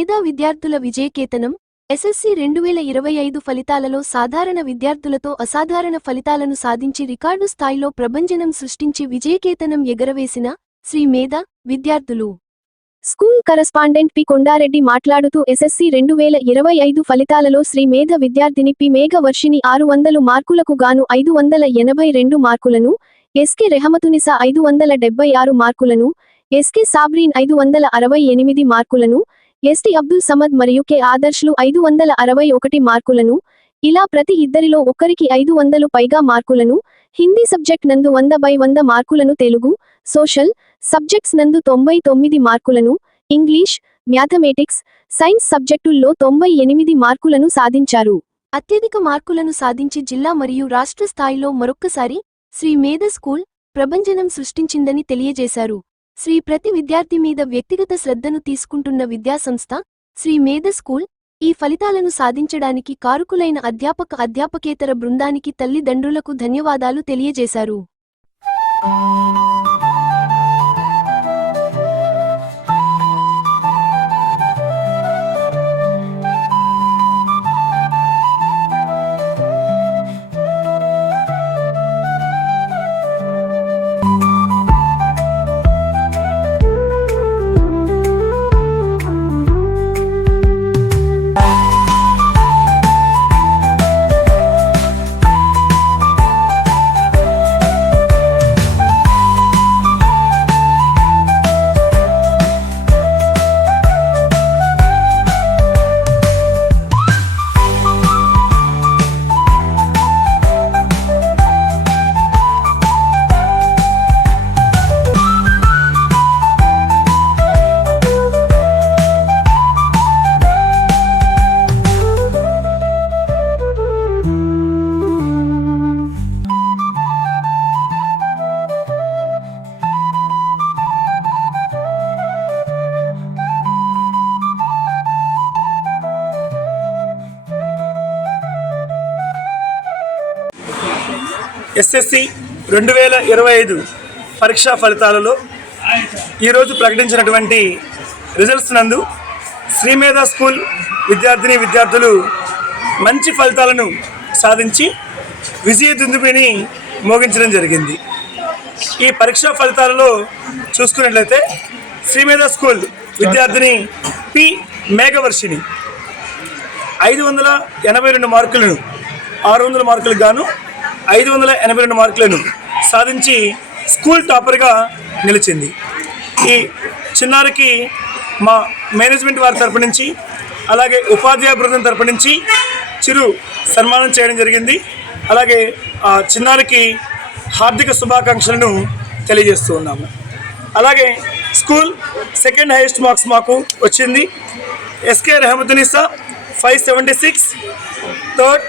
మేధా విద్యార్థుల విజయకేతనం ఎస్ఎస్సి 2025 ఫలితాలలో సాధారణ విద్యార్థులతో అసాధారణ ఫలితాలను సాధించి రికార్డు స్థాయిలో ప్రభంజనం సృష్టించి విజయకేతనం ఎగరవేసిన శ్రీ మేధా విద్యార్థులు. స్కూల్ కరస్పాండెంట్ పి కొండారెడ్డి మాట్లాడుతూ ఎస్ఎస్సి 2025 ఫలితాలలో శ్రీ మేధ విద్యార్థిని పి మేఘవర్షిని 600 మార్కులకు గాను 582 మార్కులను, ఎస్కే రెహమతునిసా 576 మార్కులను, ఎస్కే సాబ్రీన్ 568 మార్కులను, ఎస్టీ అబ్దుల్ సమద్ మరియు కె ఆదర్శ్లు 561 మార్కులను, ఇలా ప్రతి ఇద్దరిలో ఒక్కరికి 500 పైగా మార్కులను, హిందీ సబ్జెక్ట్ నందు 100/100 మార్కులను, తెలుగు, సోషల్ సబ్జెక్ట్స్ నందు 99 మార్కులను, ఇంగ్లీష్, మ్యాథమెటిక్స్, సైన్స్ సబ్జెక్టుల్లో 98 మార్కులను సాధించారు. అత్యధిక మార్కులను సాధించి జిల్లా మరియు రాష్ట్ర స్థాయిలో మరొక్కసారి శ్రీ మేధ స్కూల్ ప్రభంజనం సృష్టించిందని తెలియజేశారు. శ్రీ ప్రతి విద్యార్థి మీద వ్యక్తిగత శ్రద్ధను తీసుకుంటున్న విద్యాసంస్థ శ్రీ మేధ స్కూల్ ఈ ఫలితాలను సాధించడానికి కారకులైన అధ్యాపకేతర బృందానికి తల్లిదండ్రులకు ధన్యవాదాలు తెలియజేశారు. ఎస్ఎస్సి 2025 పరీక్షా ఫలితాలలో ఈరోజు ప్రకటించినటువంటి రిజల్ట్స్ నందు శ్రీ మేధా స్కూల్ విద్యార్థులు మంచి ఫలితాలను సాధించి విజయ దుందుబిని మోగించడం జరిగింది. ఈ పరీక్షా ఫలితాలలో చూసుకున్నట్లయితే శ్రీ మేధా స్కూల్ విద్యార్థిని పి మేఘవర్షిని 582 మార్కులను 600 మార్కులకు గాను 582 మార్కులను సాధించి స్కూల్ టాపర్గా నిలిచింది. ఈ చిన్నారికి మా మేనేజ్మెంట్ వారి తరపు నుంచి అలాగే ఉపాధ్యాయ బృందం తరపు నుంచి చిరు సన్మానం చేయడం జరిగింది. అలాగే ఆ చిన్నారికి హార్దిక శుభాకాంక్షలను తెలియజేస్తూ ఉన్నాము. అలాగే స్కూల్ సెకండ్ హైయెస్ట్ మార్క్స్ మాకు వచ్చింది. SK Rahamathunnisa 576, third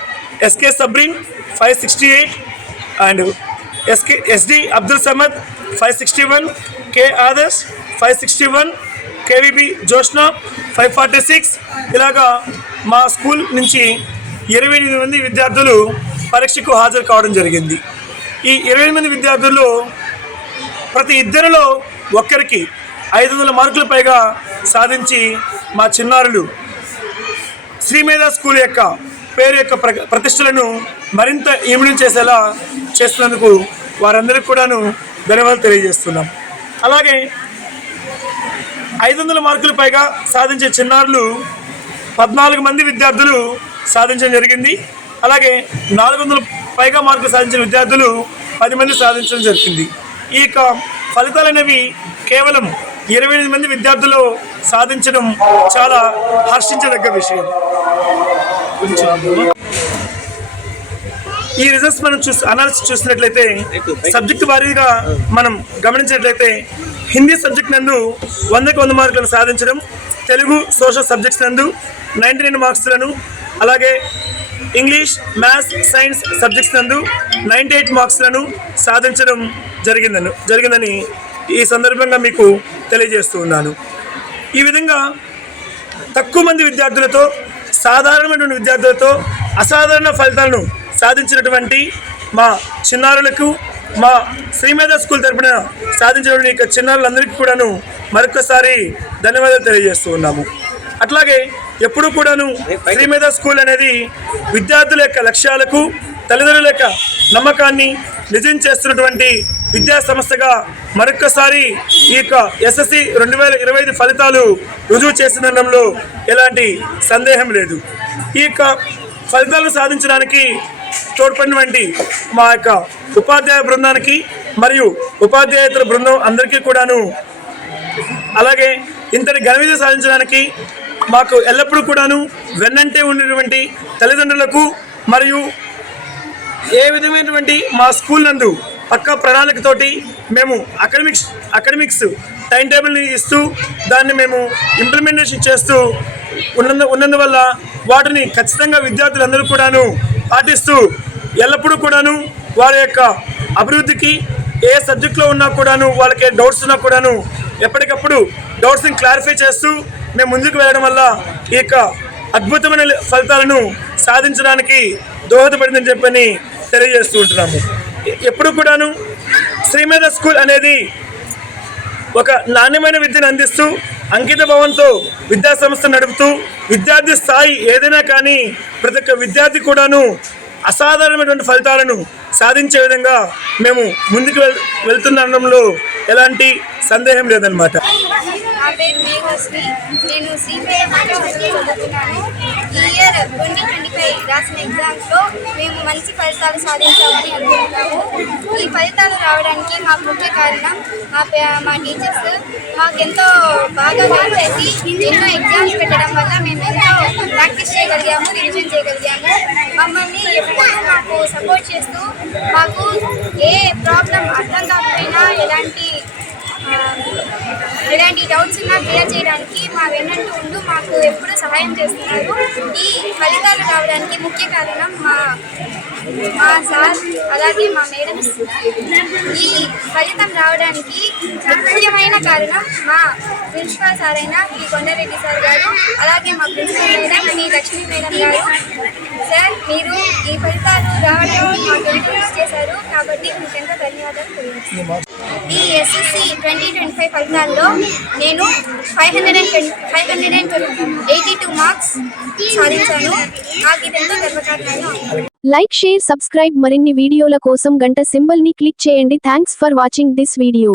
SK Sabreen 568 and SD Abdul Samad 561, K Adarsh 561, KVB Joshna 546. ఇలాగా మా స్కూల్ నుంచి 28 మంది విద్యార్థులు పరీక్షకు హాజరు కావడం జరిగింది. ఈ 28 మంది విద్యార్థుల్లో ప్రతి ఇద్దరిలో ఒక్కరికి 500 మార్కుల పైగా సాధించి మా చిన్నారులు శ్రీ మేధా స్కూల్ యొక్క పేరు యొక్క ప్రతిష్టలను మరింత ఇమిడి చేసేలా చేస్తున్నందుకు వారందరికీ కూడాను ధన్యవాదాలు తెలియజేస్తున్నాం. అలాగే 500 మార్కులు పైగా సాధించే చిన్నారులు 14 మంది విద్యార్థులు సాధించడం జరిగింది. అలాగే 400 పైగా మార్కులు సాధించిన విద్యార్థులు 10 మంది సాధించడం జరిగింది. ఈ యొక్క ఫలితాలు అనేవి కేవలం 28 మంది విద్యార్థులు సాధించడం చాలా హర్షించదగ్గ విషయం. ఈ రిజల్ట్స్ మనం అనాలిసిస్ చూసినట్లయితే సబ్జెక్టు వారీగా మనం గమనించినట్లయితే హిందీ సబ్జెక్ట్ నందు 100కి 100 మార్కులను సాధించడం, తెలుగు సోషల్ సబ్జెక్ట్స్ నందు 99 మార్క్స్లను, అలాగే ఇంగ్లీష్, మ్యాథ్స్, సైన్స్ సబ్జెక్ట్స్ నందు 98 మార్క్స్లను సాధించడం జరిగిందని ఈ సందర్భంగా మీకు తెలియజేస్తూ ఉన్నాను. ఈ విధంగా తక్కువ మంది విద్యార్థులతో సాధారణమైనటువంటి విద్యార్థులతో అసాధారణ ఫలితాలను సాధించినటువంటి మా చిన్నారులకు మా శ్రీ మేధా స్కూల్ తరపున సాధించినటువంటి చిన్నారులందరికీ కూడాను మరొకసారి ధన్యవాదాలు తెలియజేస్తూ ఉన్నాము. అట్లాగే ఎప్పుడు కూడాను శ్రీమేధ స్కూల్ అనేది విద్యార్థుల యొక్క లక్ష్యాలకు తల్లిదండ్రుల యొక్క నమ్మకాన్ని నిజం చేస్తున్నటువంటి విద్యా సంస్థగా మరొక్కసారి ఈ యొక్క ఎస్ఎస్సి 2025 ఫలితాలు రుజువు చేస్తుండడంలో ఎలాంటి సందేహం లేదు. ఈ యొక్క ఫలితాలను సాధించడానికి తోడ్పడినటువంటి మా యొక్క ఉపాధ్యాయ బృందానికి మరియు ఉపాధ్యాయేతర బృందం అందరికీ కూడాను, అలాగే ఇంతటి ఘన విజయం సాధించడానికి మాకు ఎల్లప్పుడూ కూడాను వెన్నంటే ఉన్నటువంటి తల్లిదండ్రులకు మరియు ఏ విధమైనటువంటి మా స్కూల్ నందు పక్కా ప్రణాళికతోటి మేము అకాడమిక్స్ టైం టేబుల్ని ఇస్తూ దాన్ని మేము ఇంప్లిమెంటేషన్ చేస్తూ ఉన్నందువల్ల వాటిని ఖచ్చితంగా విద్యార్థులందరూ కూడాను పాటిస్తూ ఎల్లప్పుడూ కూడాను వారి యొక్క అభివృద్ధికి ఏ సబ్జెక్ట్లో ఉన్నా కూడాను వాళ్ళకి డౌట్స్ ఉన్నా కూడాను ఎప్పటికప్పుడు డౌట్స్ని క్లారిఫై చేస్తూ మేము ముందుకు వెళ్ళడం వల్ల ఈ యొక్క అద్భుతమైన ఫలితాలను సాధించడానికి దోహదపడిందని చెప్పని తెలియజేస్తూ ఉంటున్నాము. ఎప్పుడు కూడాను శ్రీమేధ స్కూల్ అనేది ఒక నాణ్యమైన విద్యను అందిస్తూ అంకిత భావంతో విద్యా సంస్థ నడుపుతూ విద్యార్థి స్థాయి ఏదైనా కానీ ప్రతి ఒక్క విద్యార్థి కూడాను అసాధారణమైనటువంటి ఫలితాలను సాధించే విధంగా మేము ముందుకు వెళ్తుండడంలో ఎలాంటి సందేహం లేదన్నమాట. నా పేరు మేఘశ్రీ. నేను శ్రీమేధ చదువుతున్నాను. ఈ ఇయర్ 2025 రాసిన ఎగ్జామ్స్లో మేము మంచి ఫలితాలు సాధించామని అనుకుంటున్నాము. ఈ ఫలితాలు రావడానికి మాకు ముఖ్య కారణం మా టీచర్స్ మాకెంతో బాగా గైడ్ చేసి ఎన్నో ఎగ్జామ్స్ పెట్టడం వల్ల మేము ఎంతో ప్రాక్టీస్ చేయగలిగాము, రివిజన్ చేయగలిగాము. మమ్మల్ని ఎప్పుడూ మాకు సపోర్ట్ చేస్తూ మాకు ఏ ప్రాబ్లం అర్థం కాకపోయినా ఎలాంటి డౌట్స్ ఉన్నా క్లియర్ చేయడానికి మా వెన్నంటూ ఉంటూ మాకు ఎప్పుడూ సహాయం చేస్తున్నారు. ఈ ఫలితాలు రావడానికి ముఖ్య కారణం మా సార్ అలాగే మా మేడమ్స్. ఈ ఫలితం రావడానికి ముఖ్యమైన కారణం మా ప్రిన్సిపాల్ సార్ అయిన శ్రీ కొండారెడ్డి సార్ గారు, అలాగే మా principal madam Shri Lakshmi madam గారు. సార్, మీరు ఈ ఫలితాలు రావడానికి మాకు ఎంతో యూజ్ చేశారు కాబట్టి మీకు ఎంతో ధన్యవాదాలు తెలియజేస్తున్నాను. ఈ ఎస్ఎస్సి 2025 ఫలితాల్లో నేను 582 మార్క్స్ సాధించాను. నాకు ఇదెంతో గర్వకారణంగా ఉంది. Like, share, subscribe. మరిన్ని వీడియోల కోసం గంట సింబల్ ని క్లిక్ చేయండి. Thanks for watching this video.